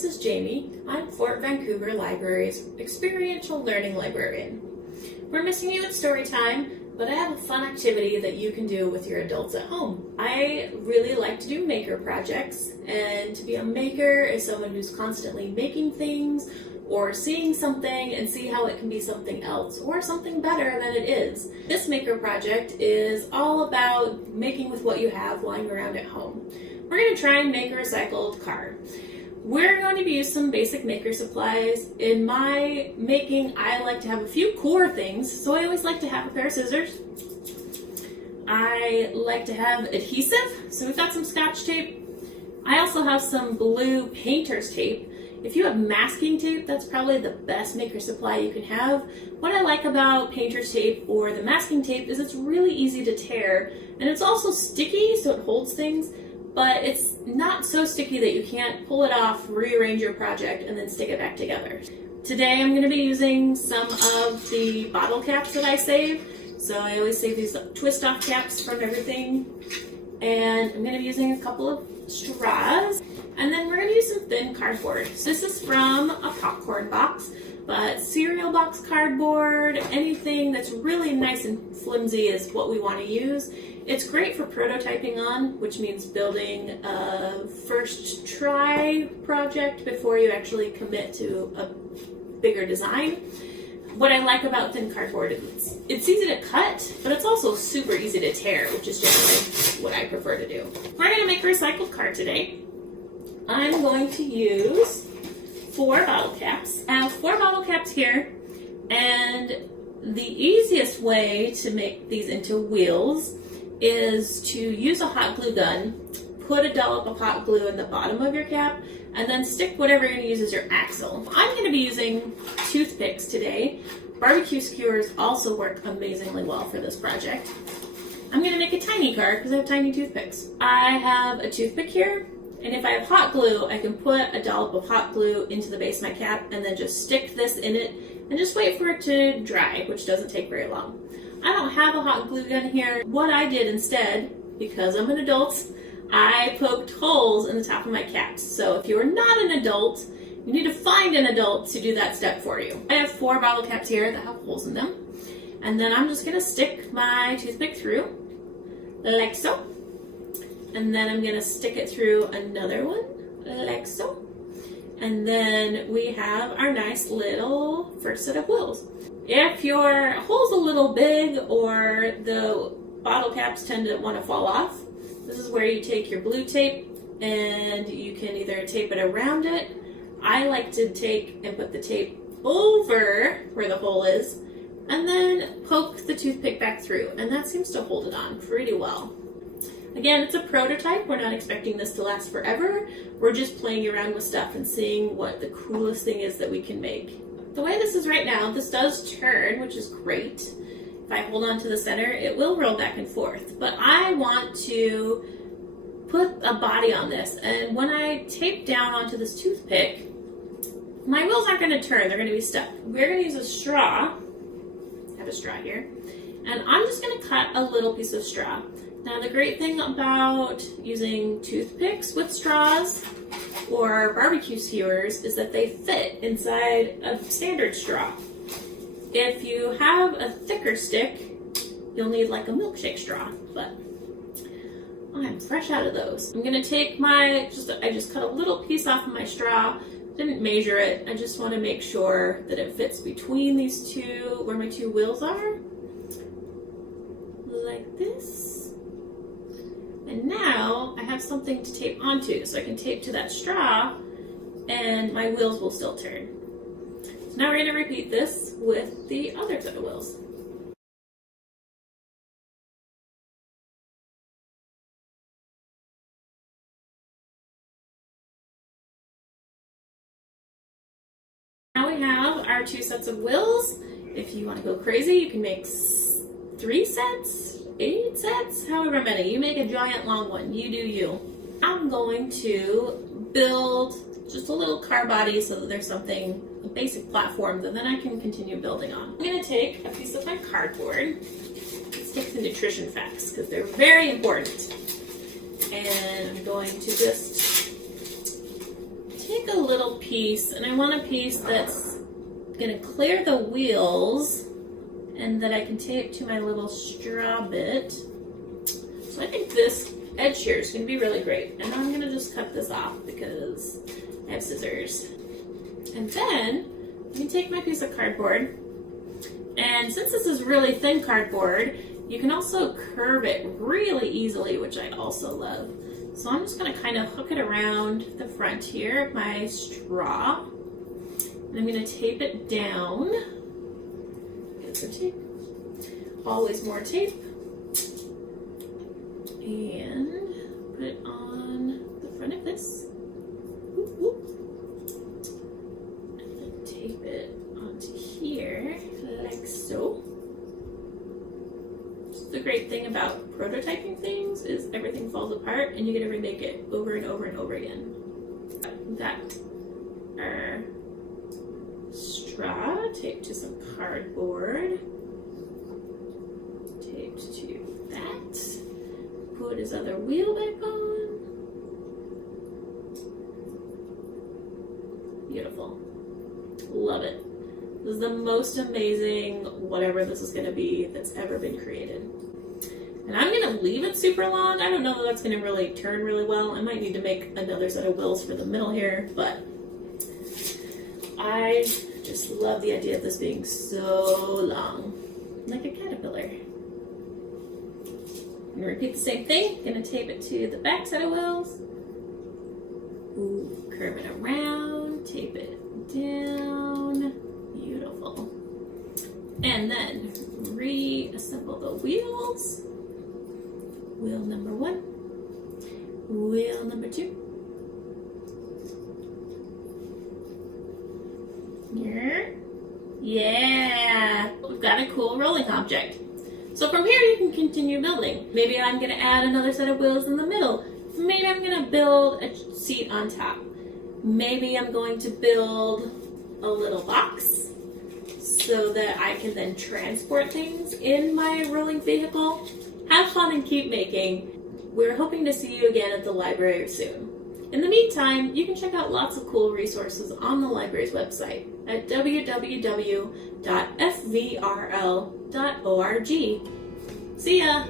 this is Jamie. I'm Fort Vancouver Library's experiential learning librarian. We're missing you at story time, but I have a fun activity that you can do with your adults at home. I really like to do maker projects, and to be a maker is someone who's constantly making things or seeing something and see how it can be something else or something better than it is. This maker project is all about making with what you have lying around at home. We're going to try and make a recycled car. We're going to use some basic maker supplies. In my making, I like to have a few core things, so I always like to have a pair of scissors. I like to have adhesive, so we've got some Scotch tape. I also have some blue painter's tape. If you have masking tape, that's probably the best maker supply you can have. What I like about painter's tape or the masking tape is it's really easy to tear, and it's also sticky, so it holds things, but it's not so sticky that you can't pull it off, rearrange your project, and then stick it back together. Today I'm going to be using some of the bottle caps that I save. So I always save these twist off caps from everything. And I'm going to be using a couple of straws. And then we're going to use some thin cardboard. So this is from a popcorn box, but cereal box cardboard, anything that's really nice and flimsy is what we want to use. It's great for prototyping on, which means building a first try project before you actually commit to a bigger design. What I like about thin cardboard is it's easy to cut, but it's also super easy to tear, which is generally what I prefer to do. We're going to make a recycled car today. I'm going to use 4 bottle caps. I have 4 bottle caps here, and the easiest way to make these into wheels is to use a hot glue gun, put a dollop of hot glue in the bottom of your cap, and then stick whatever you're going to use as your axle. I'm going to be using toothpicks today. Barbecue skewers also work amazingly well for this project. I'm going to make a tiny car because I have tiny toothpicks. I have a toothpick here, and if I have hot glue, I can put a dollop of hot glue into the base of my cap and then just stick this in it and just wait for it to dry, which doesn't take very long. I don't have a hot glue gun here. What I did instead, because I'm an adult, I poked holes in the top of my caps. So if you're not an adult, you need to find an adult to do that step for you. I have 4 bottle caps here that have holes in them. And then I'm just gonna stick my toothpick through, like so. And then I'm gonna stick it through another one, like so. And then we have our nice little first set of wheels. If your hole's a little big or the bottle caps tend to want to fall off, this is where you take your blue tape and you can either tape it around it. I like to take and put the tape over where the hole is and then poke the toothpick back through, and that seems to hold it on pretty well. Again, it's a prototype. We're not expecting this to last forever. We're just playing around with stuff and seeing what the coolest thing is that we can make. The way this is right now, this does turn, which is great. If I hold on to the center, it will roll back and forth. But I want to put a body on this. And when I tape down onto this toothpick, my wheels aren't going to turn. They're going to be stuck. We're going to use a straw. I have a straw here. And I'm just going to cut a little piece of straw. Now, the great thing about using toothpicks with straws or barbecue skewers is that they fit inside a standard straw. If you have a thicker stick, you'll need like a milkshake straw, but I'm fresh out of those. I'm gonna take I just cut a little piece off of my straw, didn't measure it. I just wanna make sure that it fits between these two, where my 2 wheels are, like this. And now I have something to tape onto, so I can tape to that straw and my wheels will still turn. So now we're going to repeat this with the other set of wheels. Now we have our 2 sets of wheels. If you want to go crazy, you can make 3 sets, 8 sets, however many. You make a giant long one. You do you. I'm going to build just a little car body so that there's something, a basic platform that then I can continue building on. I'm going to take a piece of my cardboard. Let's take the nutrition facts because they're very important. And I'm going to just take take a little piece, and I want a piece that's gonna clear the wheels and that I can tape to my little straw bit. So I think this edge here is gonna be really great. And I'm gonna just cut this off because I have scissors. And then I can take my piece of cardboard, and since this is really thin cardboard, you can also curve it really easily, which I also love. So I'm just gonna kind of hook it around the front here of my straw. And I'm gonna tape it down. Get some tape. Always more tape. And put it on the front of this. Whoop, whoop. And then tape it onto here, like so. The great thing about prototyping things is everything falls apart and you get to remake it over and over and over again. Got our straw taped to some cardboard, taped to that. Put his other wheel back on. Beautiful. Love it. This is the most amazing whatever this is going to be that's ever been created. And I'm going to leave it super long. I don't know that that's going to really turn really well. I might need to make another set of wheels for the middle here, but I just love the idea of this being so long, like a caterpillar. I'm going to repeat the same thing. Going to tape it to the back set of wheels. Ooh, curve it around, tape it down. Beautiful. And then reassemble the wheels. Wheel number 1. Wheel number 2. Here. Yeah! We've got a cool rolling object. So from here you can continue building. Maybe I'm going to add another set of wheels in the middle. Maybe I'm going to build a seat on top. Maybe I'm going to build a little box so that I can then transport things in my rolling vehicle. Have fun and keep making. We're hoping to see you again at the library soon. In the meantime, you can check out lots of cool resources on the library's website at www.fvrl.org. See ya!